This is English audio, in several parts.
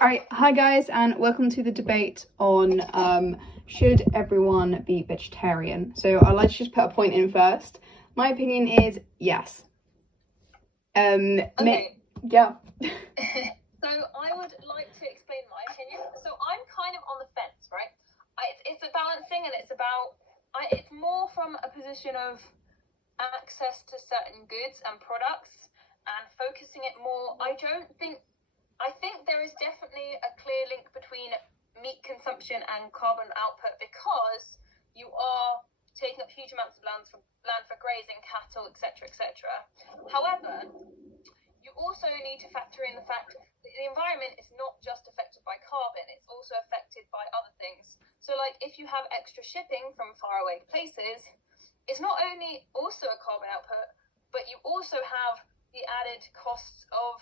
Alright, hi guys, and welcome to the debate on should everyone be vegetarian. So I'd like to just put a point in first. My opinion is yes. Okay. Yeah. So I would like to explain my opinion. So I'm kind of on the fence, right? It's a balancing, and it's more from a position of access to certain goods and products and focusing it more. I think there is definitely a clear link between meat consumption and carbon output, because you are taking up huge amounts of land for grazing, cattle, etc., etc. However, you also need to factor in the fact that the environment is not just affected by carbon, it's also affected by other things. So like if you have extra shipping from faraway places, it's not only also a carbon output, but you also have the added costs of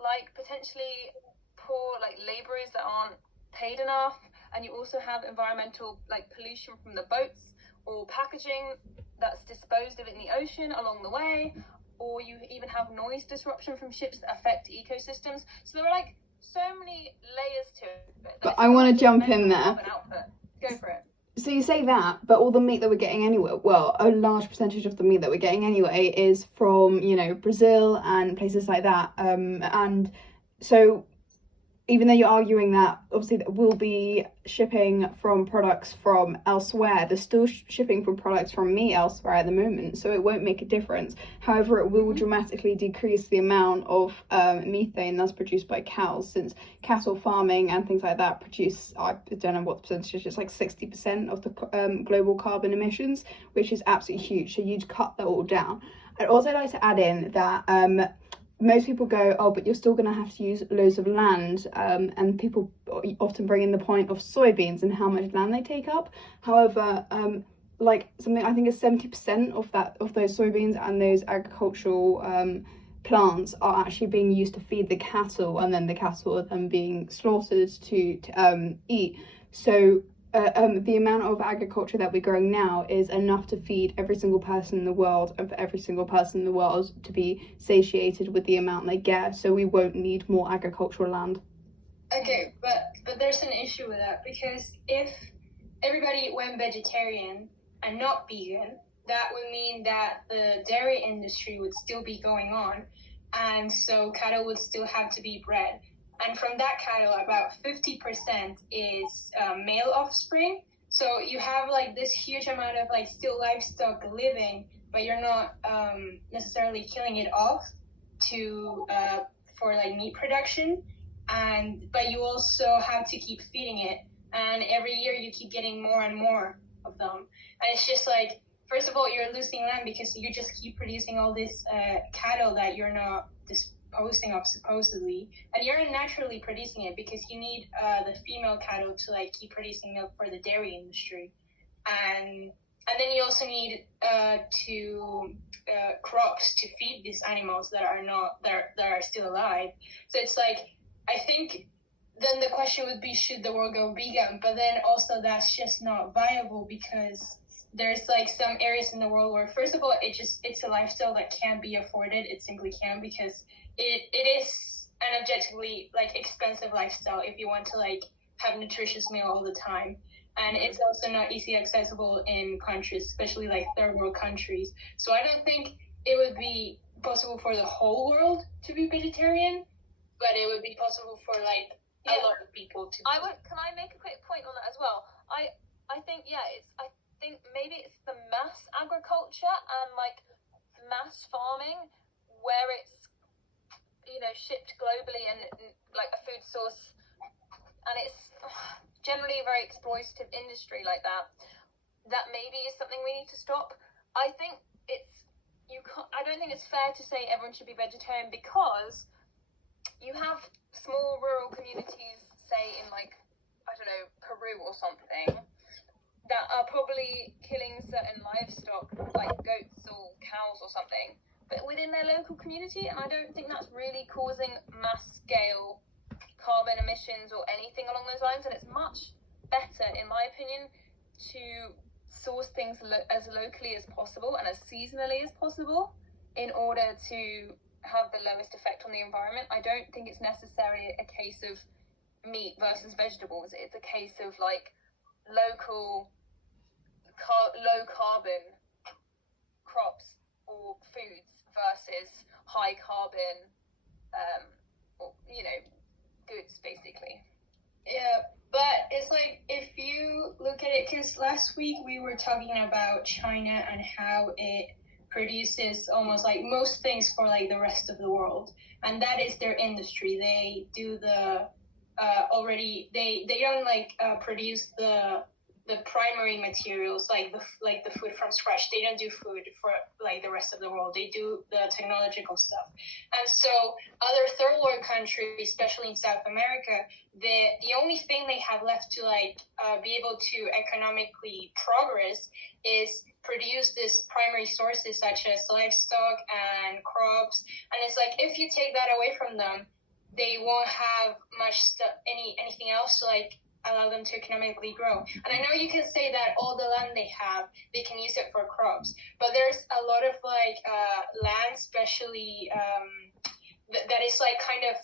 like potentially poor like laborers that aren't paid enough, and you also have environmental like pollution from the boats or packaging that's disposed of in the ocean along the way, or you even have noise disruption from ships that affect ecosystems. So there are like so many layers to it. But I want to jump in there. Output. Go for it. So you say that, but all the meat that we're getting anyway, well, a large percentage of the meat that we're getting anyway is from, Brazil and places like that. And so even though you're arguing that obviously that we'll be shipping from products from elsewhere, there's still shipping from products from meat elsewhere at the moment, so it won't make a difference. However, it will dramatically decrease the amount of methane that's produced by cows, since cattle farming and things like that produce, I don't know what the percentage is, it's like 60% of the global carbon emissions, which is absolutely huge. So you'd cut that all down. I'd also like to add in that most people go, oh, but you're still going to have to use loads of land, and people often bring in the point of soybeans and how much land they take up. However, like something I think is 70% of those soybeans and those agricultural plants are actually being used to feed the cattle, and then the cattle are then being slaughtered to eat. So the amount of agriculture that we're growing now is enough to feed every single person in the world, and for every single person in the world to be satiated with the amount they get. So we won't need more agricultural land. Okay, but there's an issue with that, because if everybody went vegetarian and not vegan, that would mean that the dairy industry would still be going on, and so cattle would still have to be bred. And from that cattle, about 50% is male offspring. So you have like this huge amount of like still livestock living, but you're not necessarily killing it off to for like meat production. But you also have to keep feeding it, and every year you keep getting more and more of them. And it's just like, first of all, you're losing land because you just keep producing all this cattle that you're not disposing of supposedly, and you're naturally producing it because you need the female cattle to like keep producing milk for the dairy industry, and then you also need crops to feed these animals that are still alive. So it's like, I think then the question would be, should the world go vegan? But then also that's just not viable, because there's like some areas in the world where, first of all, it's a lifestyle that can't be afforded. It simply can't, because it is an objectively like expensive lifestyle if you want to like have nutritious meal all the time. And it's also not easily accessible in countries, especially like third world countries. So I don't think it would be possible for the whole world to be vegetarian, but it would be possible for like a lot of people to. Can I make a quick point on that as well? I think I think maybe it's the mass agriculture and like mass farming where it's shipped globally and like a food source, and it's generally a very exploitative industry like that maybe is something we need to stop. I don't think it's fair to say everyone should be vegetarian, because you have small rural communities, say in like, I don't know, Peru or something, that are probably killing certain livestock like goats or cows or something, but within their local community, and I don't think that's really causing mass scale carbon emissions or anything along those lines. And it's much better, in my opinion, to source things as locally as possible and as seasonally as possible in order to have the lowest effect on the environment. I don't think it's necessarily a case of meat versus vegetables. It's a case of like low carbon crops or foods versus high carbon, goods basically. Yeah, but it's like if you look at it, because last week we were talking about China and how it produces almost like most things for like the rest of the world, and that is their industry. They do the they don't like produce the primary materials like the food from scratch. They don't do food for like the rest of the world. They do the technological stuff. And so other third world countries, especially in South America, the only thing they have left to like be able to economically progress is produce this primary sources such as livestock and crops. And it's like if you take that away from them, they won't have anything else to like allow them to economically grow. And I know you can say that all the land they have, they can use it for crops, but there's a lot of like land, especially that is like kind of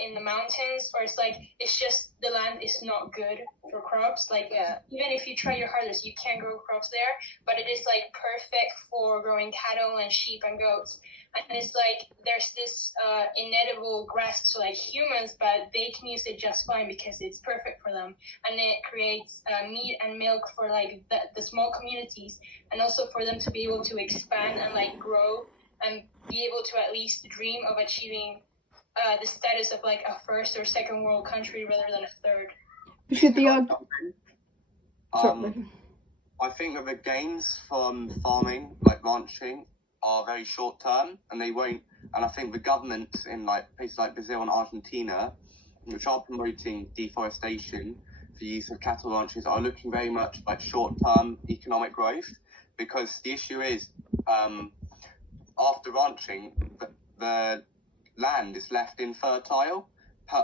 in the mountains, or it's just the land is not good for crops. Like even if you try your hardest, you can't grow crops there, but it is like perfect for growing cattle and sheep and goats. And it's like there's this inedible grass to like humans, but they can use it just fine because it's perfect for them, and it creates meat and milk for like the small communities, and also for them to be able to expand and like grow and be able to at least dream of achieving the status of like a first or second world country rather than a third. Should the I think that the gains from farming, like ranching, are very short term, and they won't. And I think the governments in like places like Brazil and Argentina, which are promoting deforestation for the use of cattle ranches, are looking very much like short term economic growth, because the issue is after ranching, the land is left infertile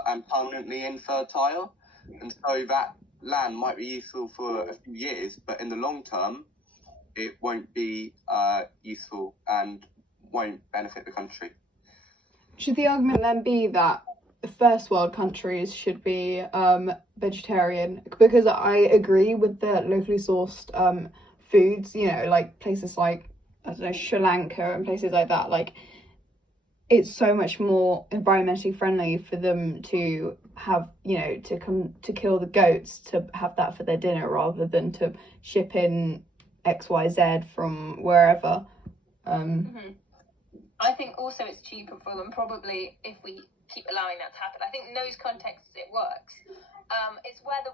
and permanently infertile, and so that land might be useful for a few years, but in the long term it won't be useful and won't benefit the country. Should the argument then be that first world countries should be vegetarian? Because I agree with the locally sourced foods, like places like, I don't know, Sri Lanka and places like that, like it's so much more environmentally friendly for them to have, to kill the goats to have that for their dinner rather than to ship in XYZ from wherever. I think also it's cheaper for them, probably, if we keep allowing that to happen. I think in those contexts it works. It's whether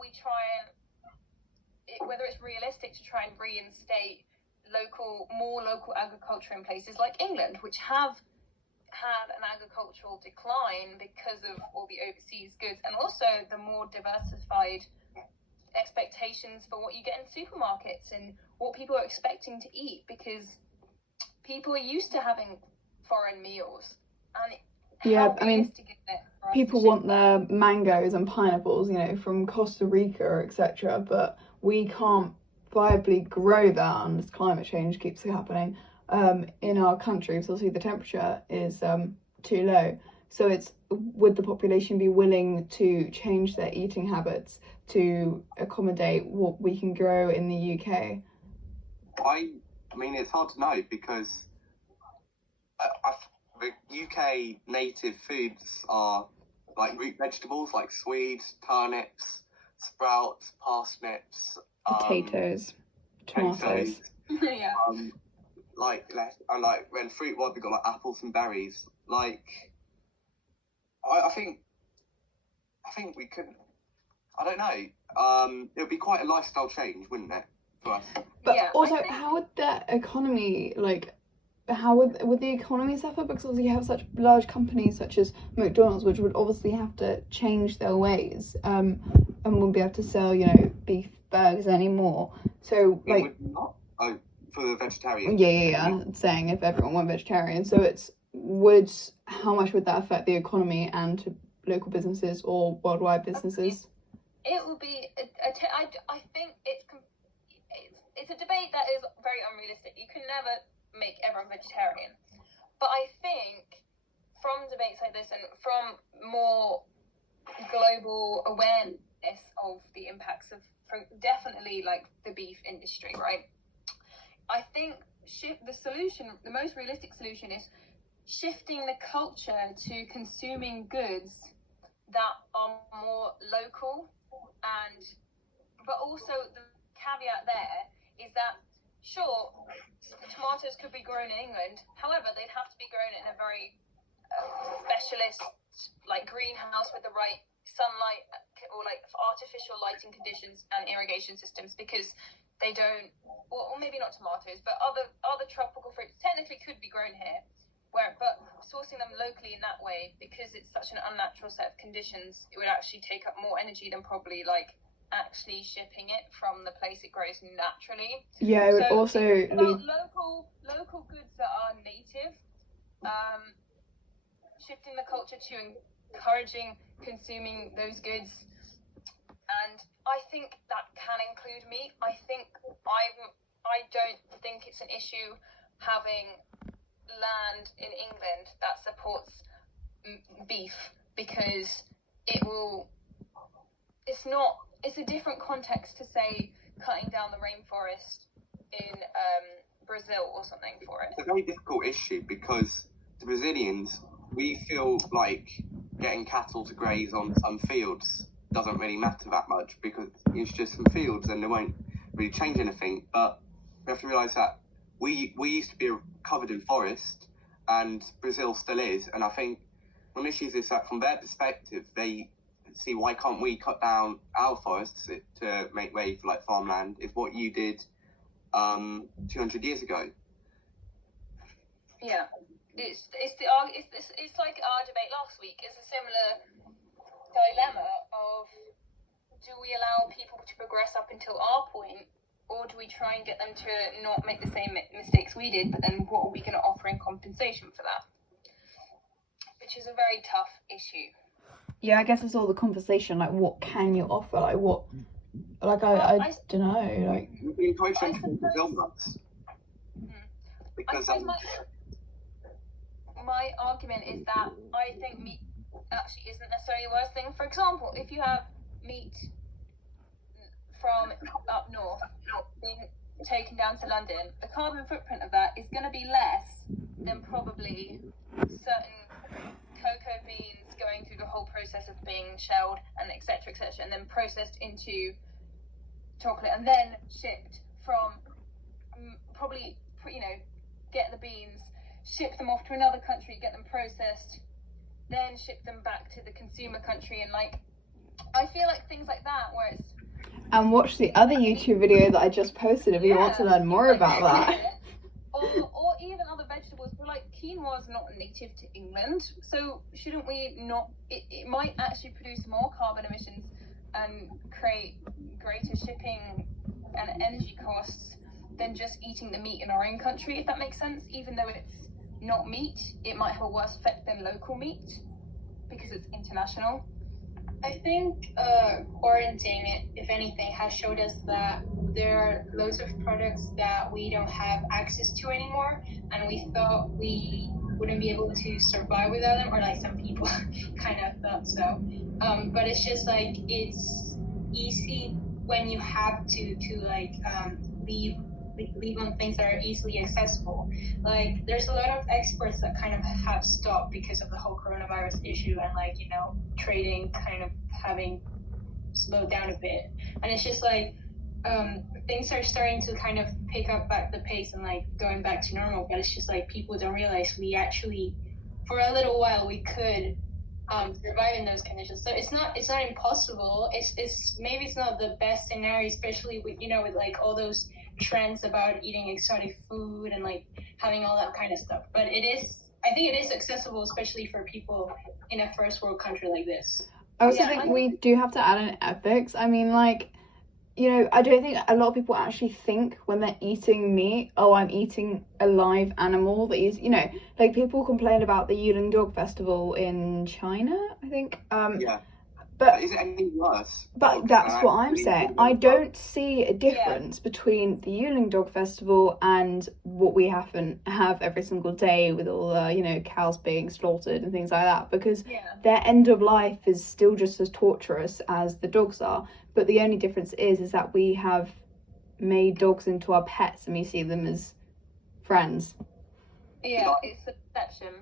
whether it's realistic to try and reinstate more local agriculture in places like England, which have had an agricultural decline because of all the overseas goods, and also the more diversified expectations for what you get in supermarkets and what people are expecting to eat, because people are used to having foreign meals. And people want their mangoes and pineapples, from Costa Rica, etc., but we can't viably grow that, and climate change keeps happening in our country, so obviously the temperature is too low. So would the population be willing to change their eating habits to accommodate what we can grow in the UK? I mean, it's hard to know, because the UK native foods are like root vegetables like swedes, turnips, sprouts, parsnips, potatoes, tomatoes. Yeah. Like when fruit, what we've got like apples and berries. Like I think we could. I don't know. It would be quite a lifestyle change, wouldn't it, for us? But also, how would the economy would the economy suffer? Because obviously you have such large companies such as McDonald's, which would obviously have to change their ways, and won't be able to sell, beef burgers anymore. So like, it would not. Oh, for the vegetarian. Yeah. I'm saying if everyone went vegetarian, so how much would that affect the economy and local businesses or worldwide businesses? It will be. I think it's a debate that is very unrealistic. You can never make everyone vegetarian, but I think from debates like this and from more global awareness of the impacts of definitely like the beef industry, right? I think the most realistic solution is shifting the culture to consuming goods that are more local, but also the caveat there is that sure, tomatoes could be grown in England, however they'd have to be grown in a very specialist like greenhouse with the right sunlight or like artificial lighting conditions and irrigation systems, because they don't, or maybe not tomatoes, but other tropical fruits technically could be grown here, but sourcing them locally in that way, because it's such an unnatural set of conditions, it would actually take up more energy than probably like actually shipping it from the place it grows naturally. Yeah, it would also lead local goods that are native, shifting the culture to encouraging consuming those goods. And I think that can include meat. I don't think it's an issue having land in England that supports beef, because it's a different context to say cutting down the rainforest in Brazil or something for it. It's a very difficult issue because the Brazilians, we feel like getting cattle to graze on some fields doesn't really matter that much because it's just some fields and they won't really change anything. But we have to realise that we used to be covered in forest, and Brazil still is. And I think one issue is that from their perspective, they see, why can't we cut down our forests to make way for like farmland? Is what you did 200 years ago. Yeah, it's like our debate last week. It's a similar dilemma of, do we allow people to progress up until our point, or do we try and get them to not make the same mistakes we did, but then what are we going to offer in compensation for that? Which is a very tough issue. Yeah, I guess it's all the conversation, like what can you offer, like what, like I don't know, like We encourage them to Brazil nuts. Because my argument is that I think meat actually isn't necessarily the worst thing. For example, if you have meat from up north being taken down to London, the carbon footprint of that is going to be less than probably certain cocoa beans going through the whole process of being shelled and etc., and then processed into chocolate and then shipped from probably, get the beans, ship them off to another country, get them processed, then ship them back to the consumer country. And like, I feel like things like that where it's, and watch the other YouTube video that I just posted if you want to learn more about that. Or even other vegetables, but like quinoa is not native to England, so shouldn't we not? It might actually produce more carbon emissions and create greater shipping and energy costs than just eating the meat in our own country, if that makes sense. Even though it's not meat, it might have a worse effect than local meat because it's international. I think quarantine, if anything, has showed us that there are loads of products that we don't have access to anymore, and we thought we wouldn't be able to survive without them, or like some people kind of thought so. But it's just like, it's easy when you have to like leave on things that are easily accessible. Like, there's a lot of exports that kind of have stopped because of the whole coronavirus issue, and like, trading kind of having slowed down a bit. And it's just like, things are starting to kind of pick up back the pace and like going back to normal, but it's just like people don't realize we actually, for a little while, we could survive in those conditions. So it's not impossible. It's maybe it's not the best scenario, especially with with like all those trends about eating exotic food and like having all that kind of stuff. But I think it is accessible, especially for people in a first world country like this. I also think we do have to add in ethics. I mean, like, I don't think a lot of people actually think when they're eating meat, oh, I'm eating a live animal that is, like people complain about the Yulin Dog Festival in China, I think. Yeah. But is it any worse? But dogs that's than what I'm actually saying. dogs? I don't see a difference between the Yulin Dog Festival and what we have every single day with all the, you know, cows being slaughtered and things like that, because Yeah. their end of life is still just as torturous as the dogs are. But the only difference is that we have made dogs into our pets and we see them as friends. Yeah, it's a perception.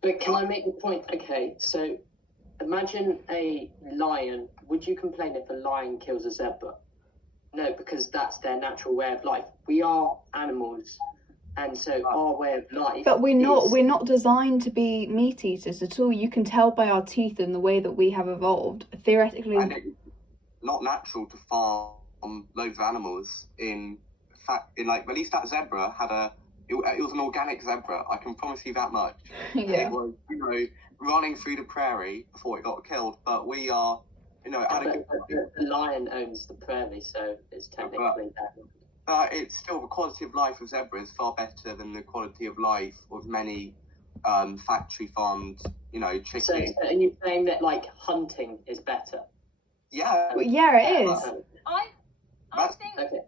But can I make the point? Okay, so imagine a lion. Would you complain if a lion kills a zebra? No, because that's their natural way of life. We are animals, and so our way of life. But we're not designed to be meat eaters at all. You can tell by our teeth and the way that we have evolved. Theoretically, And it's not natural to farm loads of animals. In fact, at least that zebra had it was an organic zebra. I can promise you that much. yeah. It was, running through the prairie before it got killed. But we are, at a But the lion owns the prairie, so it's technically that. But it's still the quality of life of zebra is far better than the quality of life of many factory farmed, chickens. So are you saying that like hunting is better? Yeah. Well, yeah, it is. I think. Okay.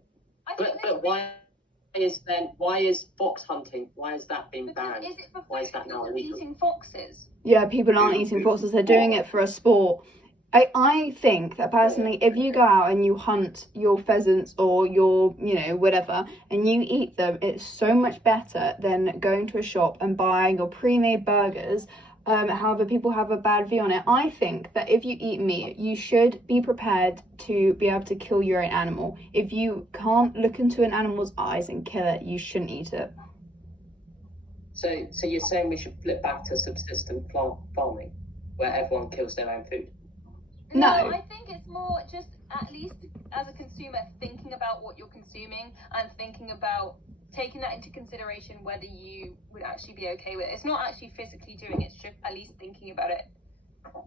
I think But why is fox hunting? Why has that been banned? Is it for Why is that now illegal? eating foxes? Yeah, people aren't eating foxes. They're doing it for a sport. I think that personally, if you go out and you hunt your pheasants or your, whatever, and you eat them, it's so much better than going to a shop and buying your pre-made burgers. However, people have a bad view on it. I think that if you eat meat, you should be prepared to be able to kill your own animal. If you can't look into an animal's eyes and kill it, you shouldn't eat it. So you're saying we should flip back to subsistence farming, where everyone kills their own food? No. I think it's more just, at least as a consumer, thinking about what you're consuming and thinking about taking that into consideration whether you would actually be okay with it. It's not actually physically doing it, it's just at least thinking about it.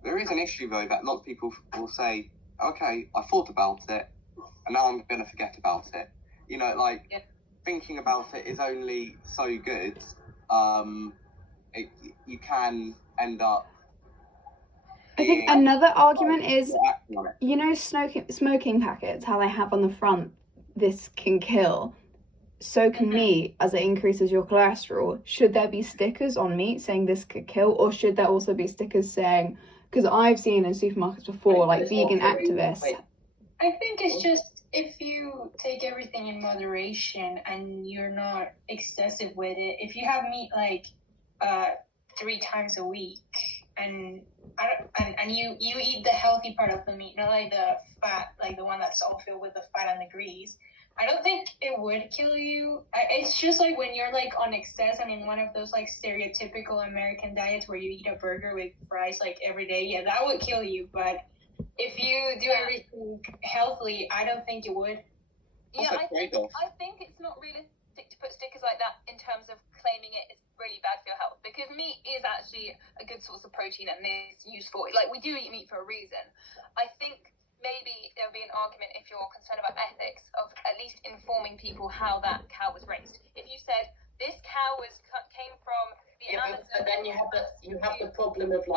There is an issue though that lots of people will say, okay, I thought about it and now I'm going to forget about it. Thinking about it is only so good. You can end up. I think another argument is, smoking packets, how they have on the front, this can kill. So can meat, as it increases your cholesterol. Should there be stickers on meat saying this could kill, or should there also be stickers saying, because I've seen in supermarkets before, like vegan activists. I think it's just if you take everything in moderation and you're not excessive with it. If you have meat 3 times a week and you eat the healthy part of the meat, not like the fat, like the one that's all filled with the fat and the grease, I don't think it would kill you. It's just like when you're on excess and in one of those stereotypical American diets where you eat a burger with fries every day, yeah, that would kill you. But if you do everything healthily, I don't think it would. Yeah, I think it's not realistic to put stickers like that in terms of claiming it is really bad for your health, because meat is actually a good source of protein and is useful. We do eat meat for a reason. I think maybe there would be an argument, if you're concerned about ethics, of at least informing people how that cow was raised. If you said this cow came from the Amazon, but then you have the problem of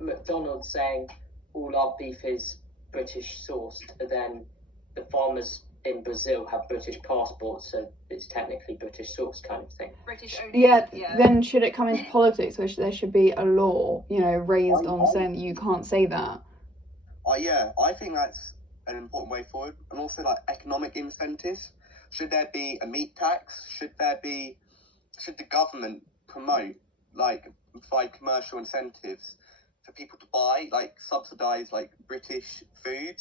McDonald's saying all our beef is British sourced, and then the farmers in Brazil have British passports, so it's technically British sourced kind of thing. British owned. Yeah, then should it come into politics, which there should be a law, raised on saying that you can't say that? I think that's an important way forward, and also economic incentives. Should there be a meat tax? Should the government promote provide commercial incentives for people to buy subsidise British food?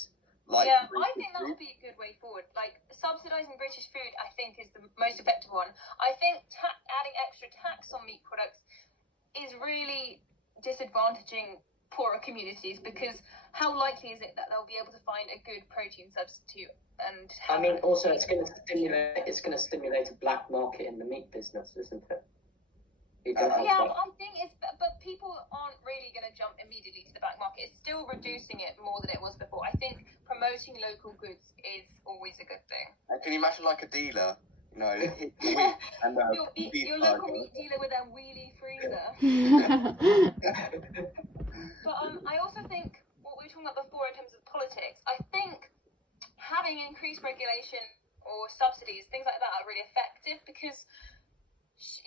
I think that would be a good way forward. Subsidising British food, I think, is the most effective one. I think adding extra tax on meat products is really disadvantaging poorer communities, because how likely is it that they'll be able to find a good protein substitute? And also it's going to stimulate a black market in the meat business, isn't it? I think but people aren't really going to jump immediately to the black market. It's still reducing it more than it was before. I think promoting local goods is always a good thing. Can you imagine a dealer, and your local meat dealer with a wheelie freezer. But I also think before in terms of politics, I think having increased regulation or subsidies, things like that, are really effective because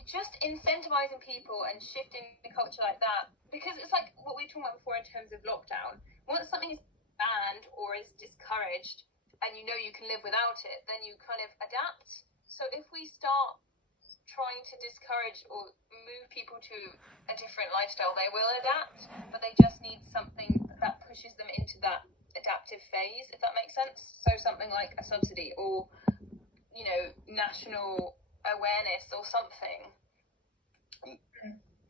just incentivizing people and shifting the culture like that, because it's like what we were talking about before in terms of lockdown. Once something is banned or is discouraged and you know you can live without it, then you kind of adapt. So if we start trying to discourage or move people to a different lifestyle, they will adapt, but they just need something that pushes them into that adaptive phase, if that makes sense. So something like a subsidy or, you know, national awareness or something.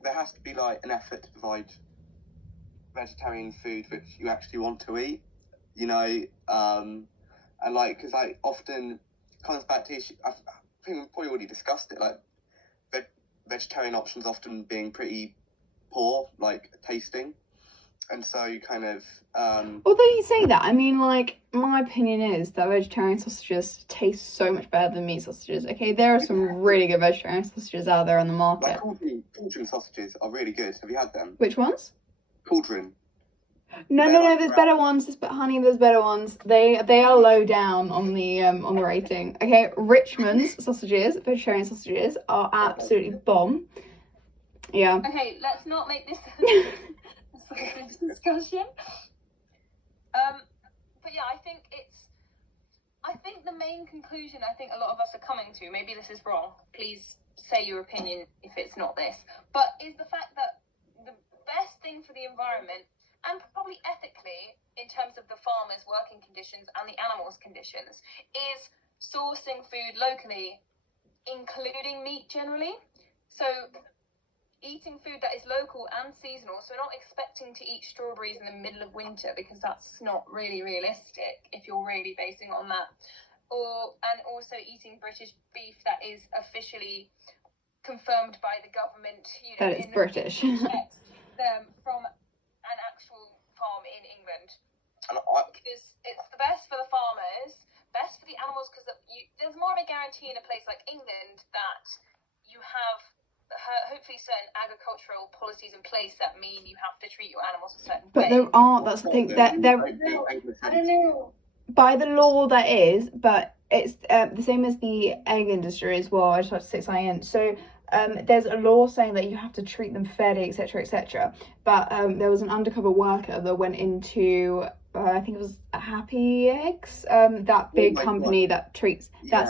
There has to be like an effort to provide vegetarian food which you actually want to eat, you know, and like, because like often comes back to issue, I think we've probably already discussed it, like vegetarian options often being pretty poor, like tasting, and so you kind of Although you say that, I mean, like, my opinion is that vegetarian sausages taste so much better than meat sausages. Okay, there are some really good vegetarian sausages out there on the market. like cauldron sausages are really good. Have you had them? Which ones? Cauldron. No, there's better ones. Honey, there's better ones. They are low down on the rating. Okay, Richmond's sausages, vegetarian sausages, are absolutely bomb. Yeah. Okay, let's not make this a discussion. But yeah, I think the main conclusion I think a lot of us are coming to, maybe this is wrong, please say your opinion if it's not this, but is the fact that the best thing for the environment, and probably ethically in terms of the farmers' working conditions and the animals' conditions, is sourcing food locally, including meat generally. So eating food that is local and seasonal, so not expecting to eat strawberries in the middle of winter, because that's not really realistic if you're really basing on that. And also eating British beef that is officially confirmed by the government, you know, That it's British. checks from an actual farm in England. Because it's the best for the farmers, best for the animals, because there's more of a guarantee in a place like England that you have hopefully certain agricultural policies in place that mean you have to treat your animals a certain But way. there are, that's the thing, there I don't know. by the law that is, but it's the same as the egg industry as well. I just have to say science. So there's a law saying that you have to treat them fairly, etc., etc. But there was an undercover worker that went into I think it was Happy Eggs, that big company that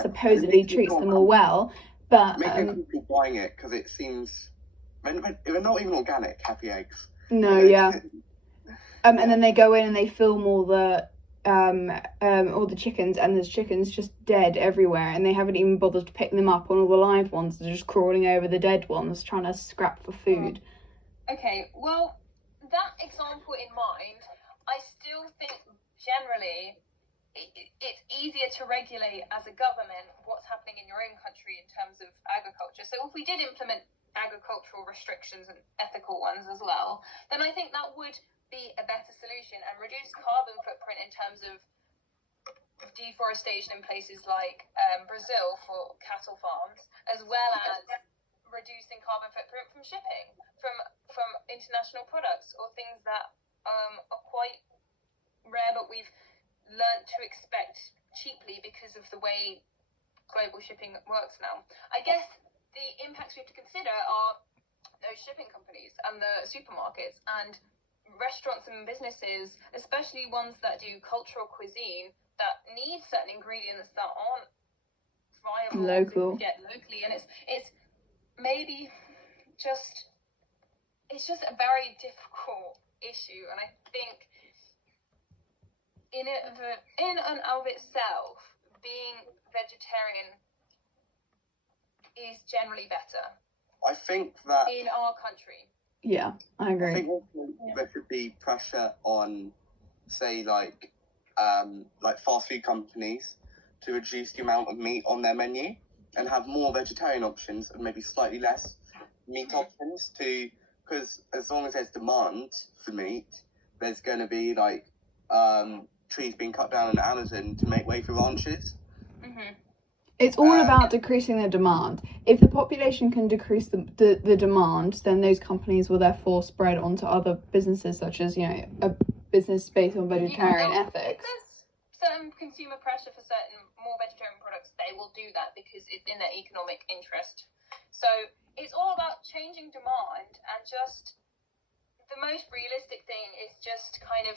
supposedly treats them all well. But people buying it because it seems they're not even organic. Happy Eggs. No, yeah. And then they go in and they film all the chickens, and there's chickens just dead everywhere, and they haven't even bothered to pick them up. On all the live ones, they're just crawling over the dead ones, trying to scrap for food. Okay, well, that example in mind, I still think generally it's easier to regulate as a government what's happening in your own country in terms of agriculture. So if we did implement agricultural restrictions and ethical ones as well, then I think that would be a better solution and reduce carbon footprint in terms of deforestation in places like Brazil for cattle farms, as well as reducing carbon footprint from shipping, from international products or things that are quite rare but we've learned to expect cheaply because of the way global shipping works now. I guess the impacts we have to consider are those shipping companies and the supermarkets and restaurants and businesses, especially ones that do cultural cuisine that need certain ingredients that aren't viable to get locally, and it's maybe just a very difficult issue. And I think in and of itself, being vegetarian is generally better. I think that in our country. Yeah, I agree. I think there should be pressure on, say, like fast food companies to reduce the amount of meat on their menu and have more vegetarian options and maybe slightly less meat options because as long as there's demand for meat, there's going to be trees being cut down in the Amazon to make way for ranches. Mm-hmm. It's all about decreasing the demand. If the population can decrease the demand, then those companies will therefore spread onto other businesses, such as, you know, business based on You know, vegetarian if ethics. there's certain consumer pressure for certain more vegetarian products, they will do that because it's in their economic interest. So it's all about changing demand, and just the most realistic thing is just kind of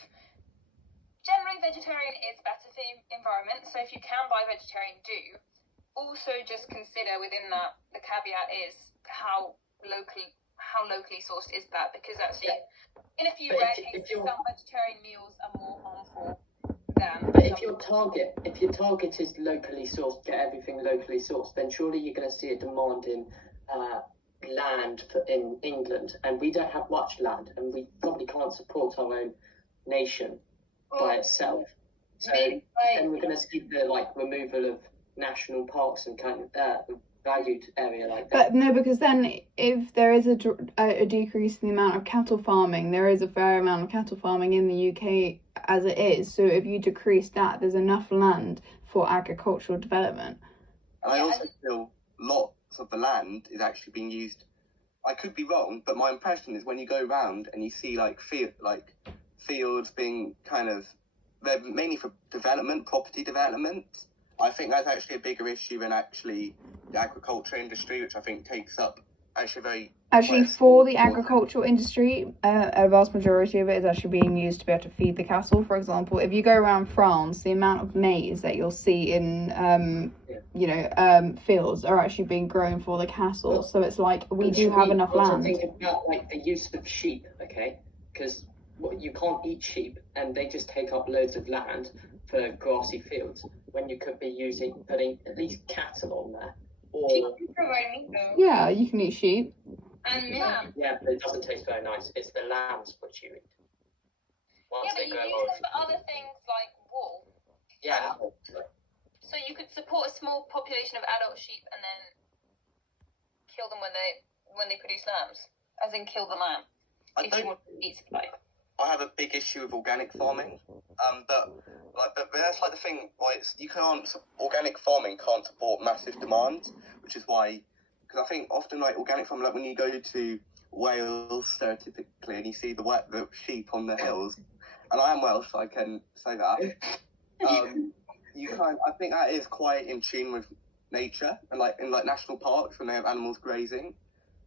generally vegetarian is better for the environment. So if you can buy vegetarian, do. Also just consider within that, the caveat is how locally sourced is that, because actually in a few But rare if cases you're- some vegetarian meals are more harmful than But if some. your target is locally sourced, get everything locally sourced, then surely you're going to see a demand in land in England, and we don't have much land, and we probably can't support our own nation by itself. So maybe then we're going to see the removal of national parks and kind of valued area like that. But no, because then if there is a decrease in the amount of cattle farming, there is a fair amount of cattle farming in the UK as it is. So if you decrease that, there's enough land for agricultural development. And I also feel lots of the land is actually being used. I could be wrong, but my impression is when you go around and you see fields being they're mainly for development, property development. I think that's actually a bigger issue than actually the agriculture industry, which I think takes up actually For the agricultural industry, a vast majority of it is actually being used to be able to feed the cattle. For example, if you go around France, the amount of maize that you'll see in fields are actually being grown for the cattle. So it's like we do have enough land. Think about the use of sheep, okay? Because you can't eat sheep, and they just take up loads of land for grassy fields, when you could be putting at least cattle on there. Sheep Or do provide meat though, Yeah, you can eat sheep. and milk. Yeah. yeah, but it doesn't taste very nice. It's the lambs which you eat. Once Yeah, but they you grow use old. them for other things like wool. Yeah. So you could support a small population of adult sheep and then kill them when they produce lambs, as in kill the lamb if you want to eat supply. I have a big issue with organic farming, but that's the thing. Why organic farming can't support massive demand, which is why, because I think often organic farming, when you go to Wales stereotypically and you see the sheep on the hills, and I am Welsh, so I can say that. I think that is quite in tune with nature, and in national parks when they have animals grazing.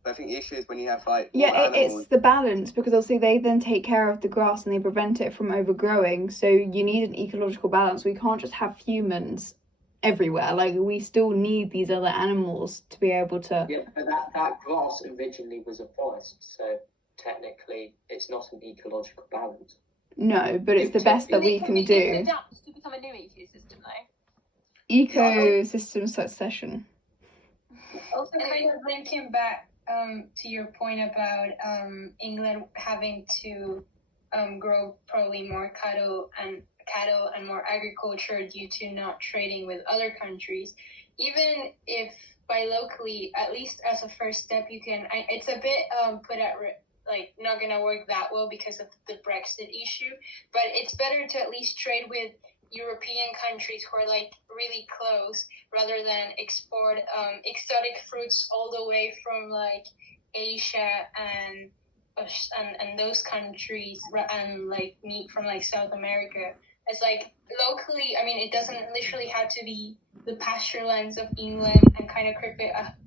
But I think the issue is when you have It's the balance, because obviously they then take care of the grass and they prevent it from overgrowing. So you need an ecological balance. We can't just have humans everywhere. We still need these other animals to be able to. Yeah, but that grass originally was a forest, so technically it's not an ecological balance. No, but it's the best that we can It do. adapts to become a new ecosystem, though. Ecosystem succession. Also, kind of linking back to your point about England having to grow probably more cattle and more agriculture due to not trading with other countries. Even if by locally, at least as a first step, you can. It's a bit put at not gonna work that well because of the Brexit issue. But it's better to at least trade with European countries who are really close, rather than export exotic fruits all the way from Asia and those countries, and meat from South America. It's locally, I mean, it doesn't literally have to be the pasture lands of England and kind of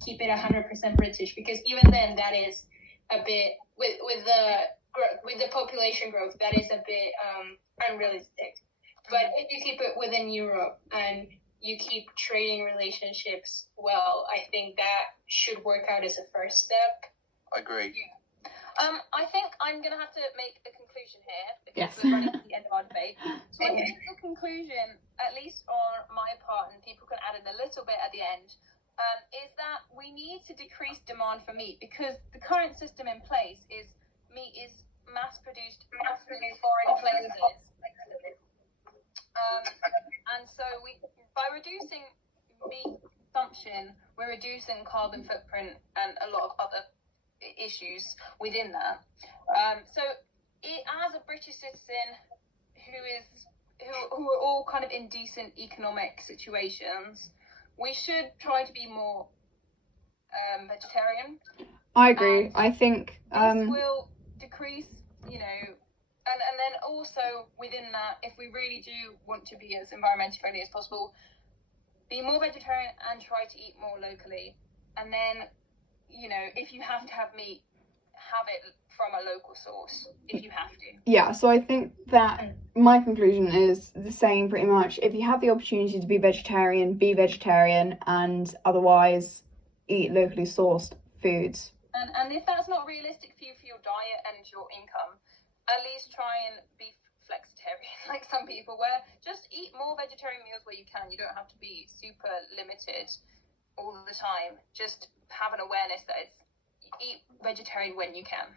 keep it 100% British, because even then that is a bit with the population growth, that is a bit unrealistic. But if you keep it within Europe and you keep trading relationships well, I think that should work out as a first step. I agree. I think I'm going to have to make a conclusion here, because Yes. we're running to the end of our debate. So I think the conclusion, at least on my part, and people can add in a little bit at the end, is that we need to decrease demand for meat, because the current system in place is meat is mass-produced in foreign places. And so by reducing meat consumption, we're reducing carbon footprint and a lot of other issues within that. So as a British citizen who are all kind of in decent economic situations, we should try to be more vegetarian. I agree. I think This will decrease, and then also within that, if we really do want to be as environmentally friendly as possible, be more vegetarian and try to eat more locally. And then, you know, if you have to have meat, have it from a local source if you have to. Yeah, so I think that my conclusion is the same pretty much. If you have the opportunity to be vegetarian, and otherwise eat locally sourced foods. And if that's not realistic for you for your diet and your income, at least try and be flexitarian, like some people, where just eat more vegetarian meals where you can. You don't have to be super limited all the time. Just have an awareness that it's eat vegetarian when you can.